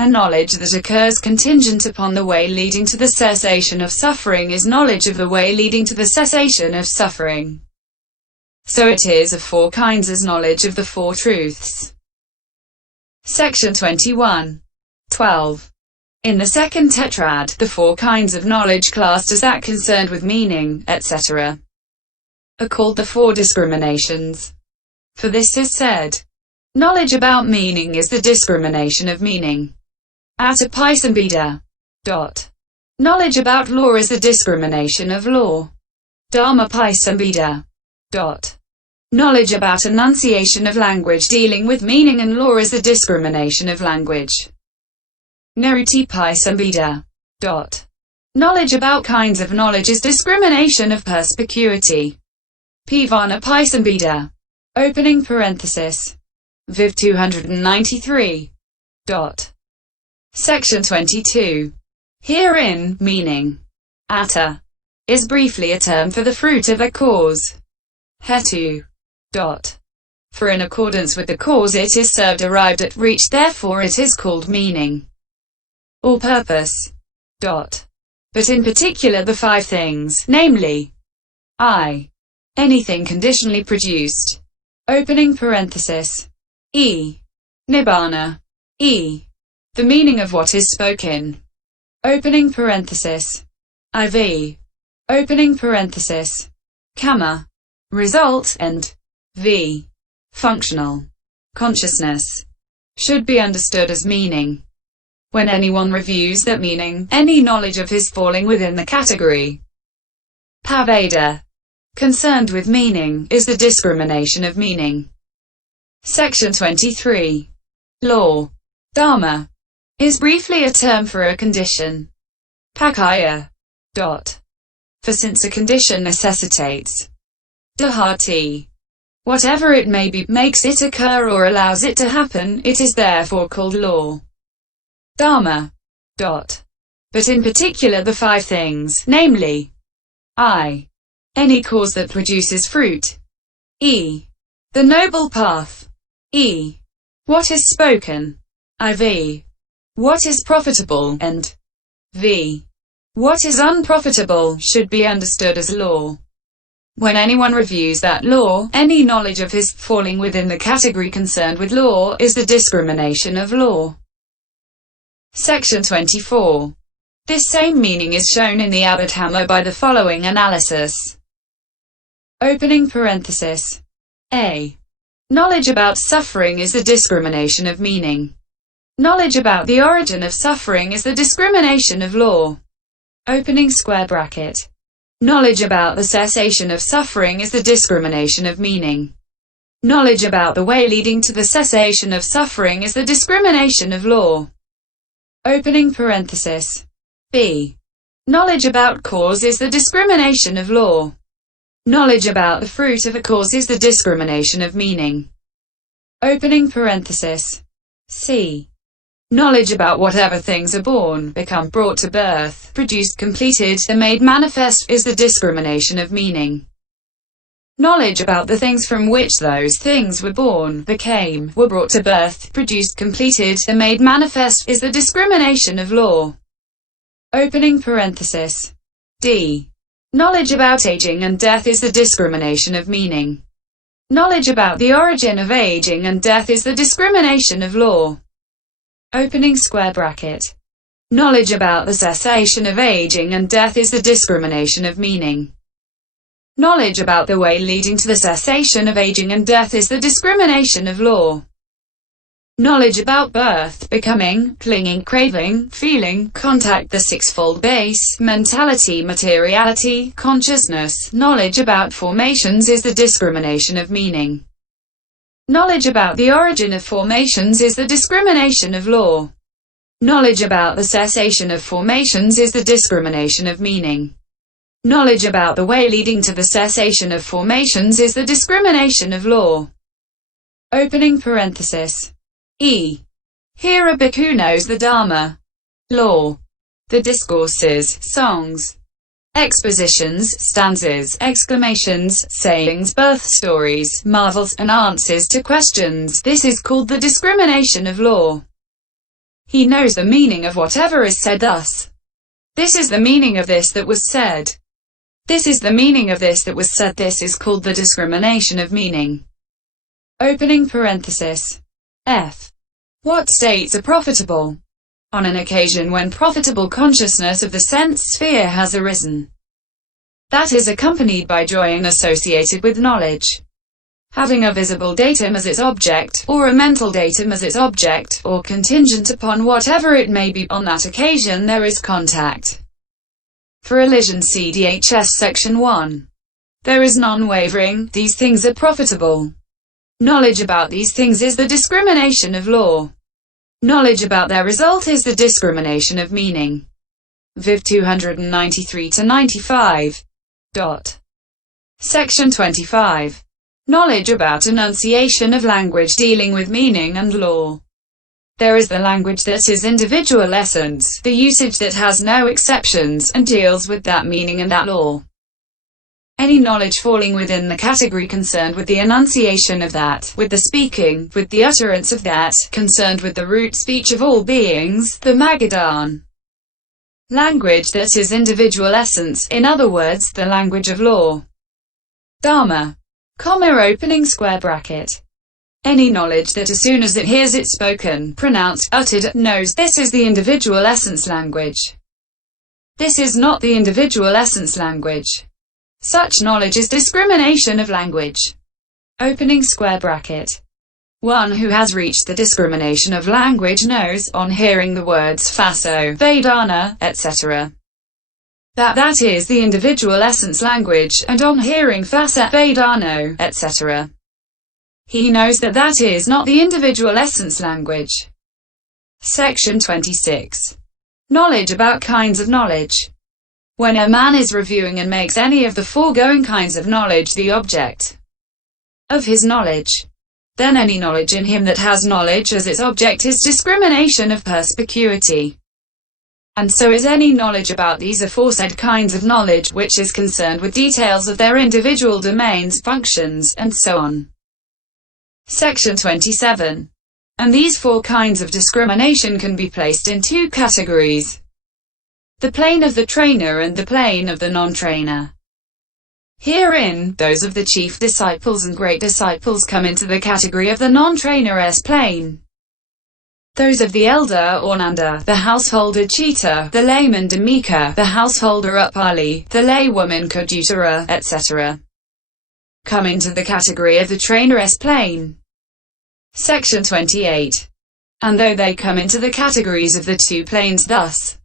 A knowledge that occurs contingent upon the way leading to the cessation of suffering is knowledge of the way leading to the cessation of suffering. So it is of four kinds as knowledge of the Four Truths. Section 21. 12. In the second tetrad, the four kinds of knowledge classed as that concerned with meaning, etc., are called the four discriminations. For this is said, knowledge about meaning is the discrimination of meaning. Attha-paþisambhida. Knowledge about law is the discrimination of law. Dhamma-paþisambhida. Knowledge about enunciation of language dealing with meaning and law is the discrimination of language. Nirutti-paþisambhida. Knowledge about kinds of knowledge is discrimination of perspicuity. Paþibhana-paþisambhida. Opening parenthesis. Vibh 293. Section 22. Herein, meaning. Attha is briefly a term for the fruit of a cause. Hetu. For in accordance with the cause it is served, arrived at, reached, therefore it is called meaning. Or purpose. But in particular the five things, namely, I. Anything conditionally produced. Opening parenthesis. Nibbana. The meaning of what is spoken. Opening parenthesis. Vibh. Opening parenthesis. Karma. Result, and v. Functional. Consciousness. Should be understood as meaning. When anyone reviews that meaning, any knowledge of his falling within the category paþibhana, concerned with meaning, is the discrimination of meaning. Section 23. Law. Dharma is briefly a term for a condition. Pakaya. For since a condition necessitates dhamma, whatever it may be, makes it occur or allows it to happen, it is therefore called law. Dharma. But in particular the five things, namely, I. Any cause that produces fruit. The noble path. What is spoken. Vibh. What is profitable, and v. What is unprofitable, should be understood as law. When anyone reviews that law, any knowledge of his falling within the category concerned with law is the discrimination of law. Section 24. This same meaning is shown in the Abhidhamma by the following analysis. Opening parenthesis. A. Knowledge about suffering is the discrimination of meaning. Knowledge about the origin of suffering is the discrimination of law. Opening square bracket. Knowledge about the cessation of suffering is the discrimination of meaning. Knowledge about the way leading to the cessation of suffering is the discrimination of law. Opening parenthesis. B. Knowledge about cause is the discrimination of law. Knowledge about the fruit of a cause is the discrimination of meaning. Opening parenthesis. C. Knowledge about whatever things are born, become, brought to birth, produced, completed, and made manifest, is the discrimination of meaning. Knowledge about the things from which those things were born, became, were brought to birth, produced, completed, and made manifest, is the discrimination of law. Opening parenthesis. D. Knowledge about aging and death is the discrimination of meaning. Knowledge about the origin of aging and death is the discrimination of law. Opening square bracket. Knowledge about the cessation of aging and death is the discrimination of meaning. Knowledge about the way leading to the cessation of aging and death is the discrimination of law. Knowledge about birth, becoming, clinging, craving, feeling, contact, the sixfold base, mentality, materiality, consciousness. Knowledge about formations is the discrimination of meaning. Knowledge about the origin of formations is the discrimination of law. Knowledge about the cessation of formations is the discrimination of meaning. Knowledge about the way leading to the cessation of formations is the discrimination of law. Opening parenthesis. E. Here a bhikkhu knows the Dharma. Law. The discourses, songs, expositions, stanzas, exclamations, sayings, birth stories, marvels, and answers to questions. This is called the discrimination of law. He knows the meaning of whatever is said thus. This is the meaning of this that was said. This is the meaning of this that was said. This is called the discrimination of meaning. Opening parenthesis. F. What states are profitable? On an occasion when profitable consciousness of the sense sphere has arisen. That is accompanied by joy and associated with knowledge. Having a visible datum as its object, or a mental datum as its object, or contingent upon whatever it may be, on that occasion there is contact. For elision CDHS Section 1. There is non-wavering, these things are profitable. Knowledge about these things is the discrimination of law. Knowledge about their result is the discrimination of meaning. Vibh 293-95. Section 25. Knowledge about enunciation of language dealing with meaning and law. There is the language that is individual essence, the usage that has no exceptions, and deals with that meaning and that law. Any knowledge falling within the category concerned with the enunciation of that, with the speaking, with the utterance of that, concerned with the root speech of all beings, the Magadhan. Language that is individual essence, in other words, the language of law. Dharma. Opening square bracket. Any knowledge that as soon as it hears it spoken, pronounced, uttered, knows, this is the individual essence language. This is not the individual essence language. Such knowledge is discrimination of language. Opening square bracket. One who has reached the discrimination of language knows, on hearing the words faso, vedana, etc., that is the individual essence language, and on hearing fasa, vedano, etc., he knows that is not the individual essence language. Section 26. Knowledge about kinds of knowledge. When a man is reviewing and makes any of the foregoing kinds of knowledge the object of his knowledge, then any knowledge in him that has knowledge as its object is discrimination of perspicuity. And so is any knowledge about these aforesaid kinds of knowledge which is concerned with details of their individual domains, functions, and so on. Section 27. And these four kinds of discrimination can be placed in two categories: the plane of the trainer and the plane of the non-trainer. Herein, those of the chief disciples and great disciples come into the category of the non-trainer's plane. Those of the elder or nanda, the householder chita, the layman dhammika, the householder upali, the laywoman kodutara, etc., come into the category of the trainer's plane. Section 28. And though they come into the categories of the two planes thus,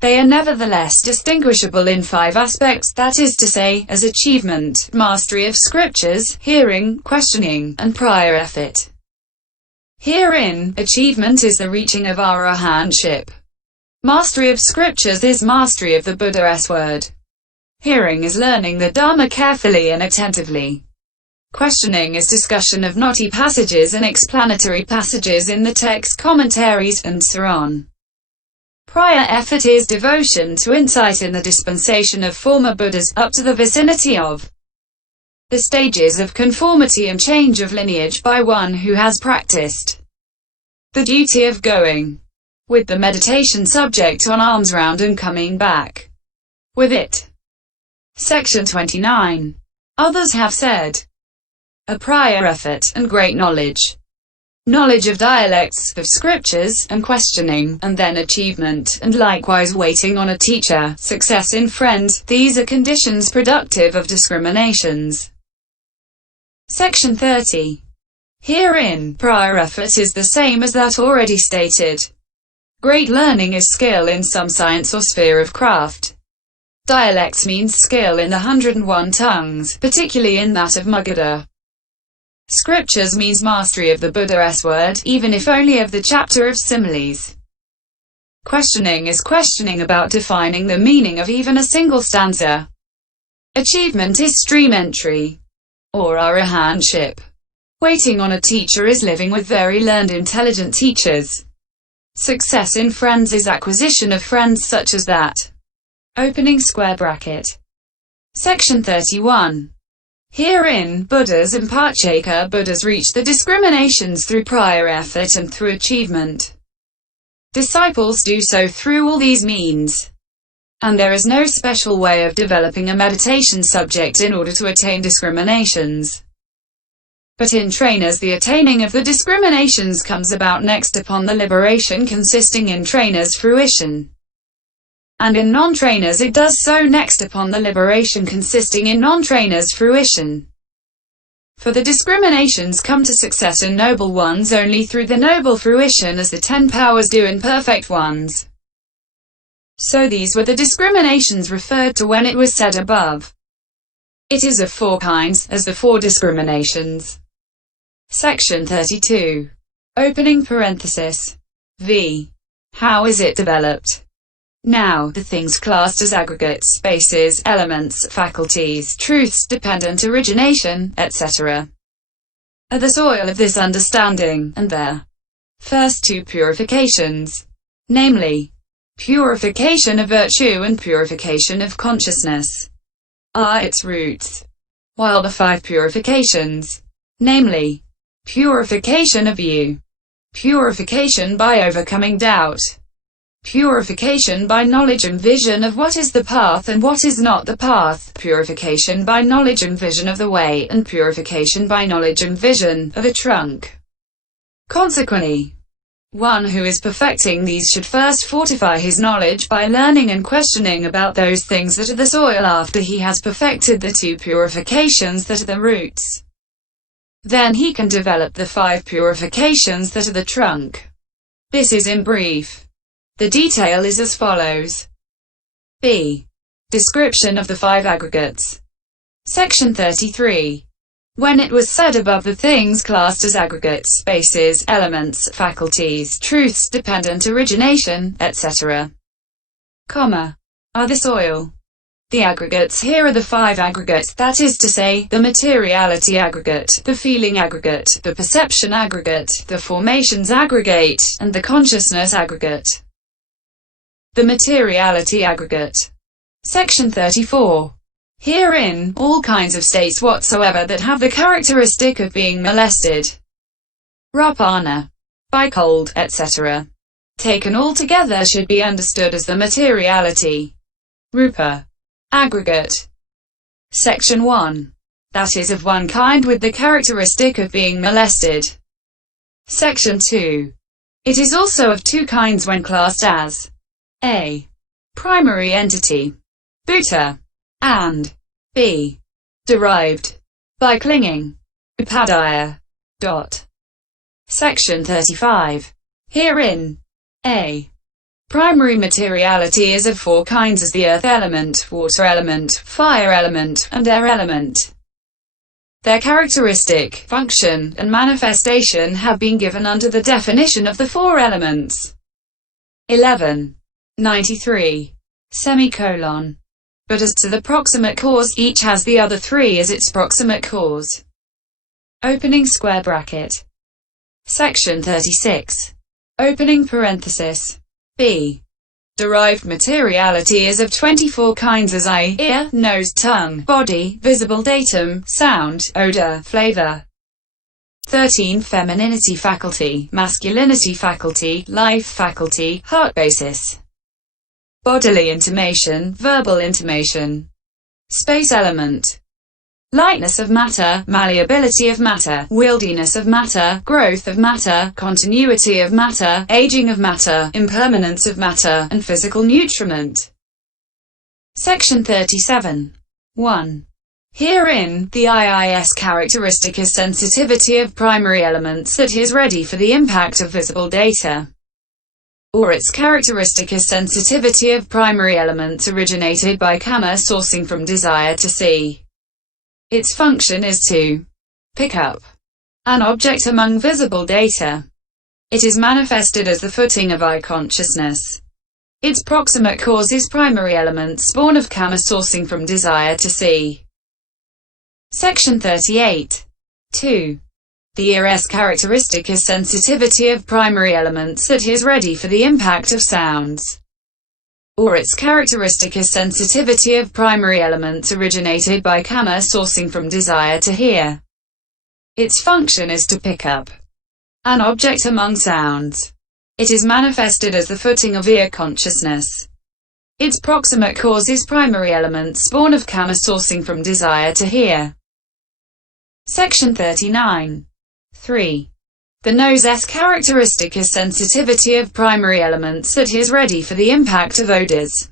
they are nevertheless distinguishable in five aspects, that is to say, as achievement, mastery of scriptures, hearing, questioning, and prior effort. Herein, achievement is the reaching of arahantship. Mastery of scriptures is mastery of the Buddha's word. Hearing is learning the Dhamma carefully and attentively. Questioning is discussion of knotty passages and explanatory passages in the text, commentaries, and so on. Prior effort is devotion to insight in the dispensation of former Buddhas, up to the vicinity of the stages of conformity and change of lineage by one who has practiced the duty of going with the meditation subject on alms round and coming back with it. Section 29. Others have said, a prior effort, and great knowledge. Knowledge of dialects, of scriptures, and questioning, and then achievement, and likewise waiting on a teacher, success in friends, these are conditions productive of discriminations. Section 30. Herein, prior effort is the same as that already stated. Great learning is skill in some science or sphere of craft. Dialects means skill in the 101 tongues, particularly in that of Magadha. Scriptures means mastery of the Buddha's word, even if only of the chapter of similes. Questioning is questioning about defining the meaning of even a single stanza. Achievement is stream entry, or arahantship. Waiting on a teacher is living with very learned intelligent teachers. Success in friends is acquisition of friends such as that. Opening square bracket. Section 31. Herein, Buddhas and Pacheka Buddhas reach the discriminations through prior effort and through achievement. Disciples do so through all these means. And there is no special way of developing a meditation subject in order to attain discriminations. But in trainers the attaining of the discriminations comes about next upon the liberation consisting in trainers' fruition. And in non-trainers it does so next upon the liberation consisting in non-trainers' fruition. For the discriminations come to success in noble ones only through the noble fruition as the 10 powers do in perfect ones. So these were the discriminations referred to when it was said above. It is of 4 kinds, as the 4 discriminations. Section 32. Opening parenthesis. V. How is it developed? Now, the things classed as aggregates, spaces, elements, faculties, truths, dependent origination, etc., are the soil of this understanding, and their first 2 purifications, namely, purification of virtue and purification of consciousness, are its roots, while the 5 purifications, namely, purification of view, purification by overcoming doubt, purification by knowledge and vision of what is the path and what is not the path, purification by knowledge and vision of the way, and purification by knowledge and vision of the trunk. Consequently, one who is perfecting these should first fortify his knowledge by learning and questioning about those things that are the soil after he has perfected the 2 purifications that are the roots. Then he can develop the 5 purifications that are the trunk. This is in brief. The detail is as follows. B. Description of the 5 aggregates. Section 33. When it was said above the things classed as aggregates, spaces, elements, faculties, truths, dependent origination, etc., are the soil. The aggregates here are the 5 aggregates, that is to say, the materiality aggregate, the feeling aggregate, the perception aggregate, the formations aggregate, and the consciousness aggregate. The materiality aggregate. Section 34. Herein, all kinds of states whatsoever that have the characteristic of being molested, rapana, by cold, etc., taken all together should be understood as the materiality, rupa, aggregate. Section 1. That is of one kind with the characteristic of being molested. Section 2. It is also of 2 kinds when classed as A. Primary entity, bhuta, and B. Derived, by clinging, upadaya. Section 35. Herein, A. Primary materiality is of 4 kinds as the earth element, water element, fire element, and air element. Their characteristic, function, and manifestation have been given under the definition of the 4 elements. 1193. But as to the proximate cause, each has the other 3 as its proximate cause. Opening square bracket. Section 36. Opening parenthesis. B. Derived materiality is of 24 kinds as eye, ear, nose, tongue, body, visible datum, sound, odor, flavor. 13 Femininity faculty, masculinity faculty, life faculty, heart basis. Bodily intimation, verbal intimation. Space element. Lightness of matter, malleability of matter, wieldiness of matter, growth of matter, continuity of matter, aging of matter, impermanence of matter, and physical nutriment. Section 37. 1. Herein, the IIS characteristic is sensitivity of primary elements that is ready for the impact of visible data. Or its characteristic is sensitivity of primary elements originated by kama sourcing from desire to see. Its function is to pick up an object among visible data. It is manifested as the footing of eye consciousness. Its proximate cause is primary elements born of kama sourcing from desire to see. Section 38. 2. The ear's characteristic is sensitivity of primary elements that is ready for the impact of sounds. Or its characteristic is sensitivity of primary elements originated by kama sourcing from desire to hear. Its function is to pick up an object among sounds. It is manifested as the footing of ear consciousness. Its proximate cause is primary elements born of kama sourcing from desire to hear. Section 39. 3. The nose's characteristic is sensitivity of primary elements that is ready for the impact of odors.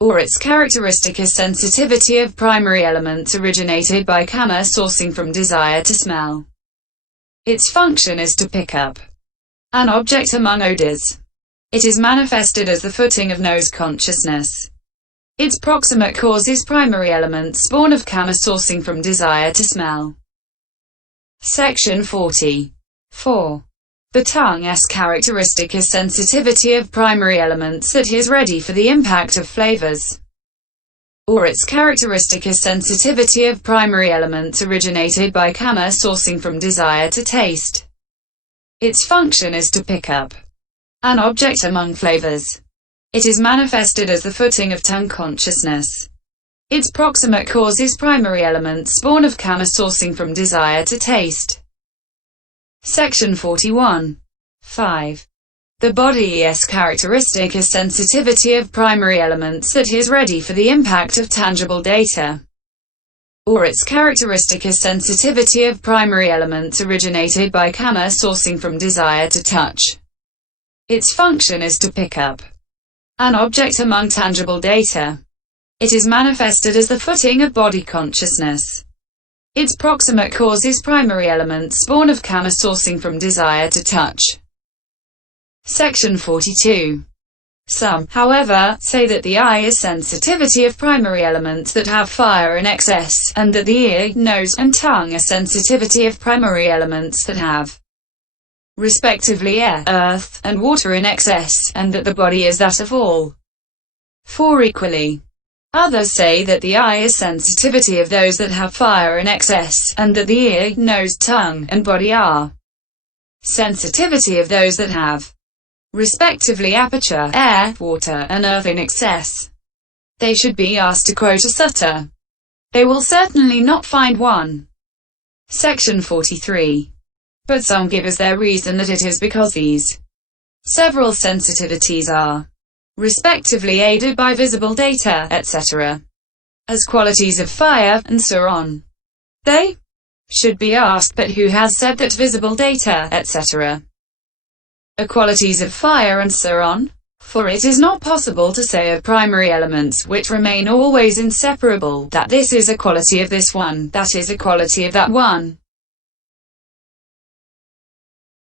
Or its characteristic is sensitivity of primary elements originated by kama sourcing from desire to smell. Its function is to pick up an object among odors. It is manifested as the footing of nose consciousness. Its proximate cause is primary elements born of kama sourcing from desire to smell. Section 40. 4. The tongue's characteristic is sensitivity of primary elements that is ready for the impact of flavors. Or its characteristic is sensitivity of primary elements originated by kama sourcing from desire to taste. Its function is to pick up an object among flavors. It is manifested as the footing of tongue consciousness. Its proximate cause is primary elements born of kama sourcing from desire to taste. Section 41. 5. The body's characteristic is sensitivity of primary elements that is ready for the impact of tangible data. Or its characteristic is sensitivity of primary elements originated by kama sourcing from desire to touch. Its function is to pick up an object among tangible data. It is manifested as the footing of body consciousness. Its proximate cause is primary elements born of kama sourcing from desire to touch. Section 42. Some, however, say that the eye is sensitivity of primary elements that have fire in excess, and that the ear, nose, and tongue are sensitivity of primary elements that have, respectively, air, earth, and water in excess, and that the body is that of all four equally. Others say that the eye is sensitivity of those that have fire in excess, and that the ear, nose, tongue, and body are sensitivity of those that have, respectively, aperture, air, water, and earth in excess. They should be asked to quote a sutta. They will certainly not find one. Section 43. But some give as their reason that it is because these several sensitivities are respectively aided by visible data, etc., as qualities of fire, and so on. They should be asked, but who has said that visible data, etc., are qualities of fire, and so on? For it is not possible to say of primary elements which remain always inseparable, that this is a quality of this one, that is a quality of that one.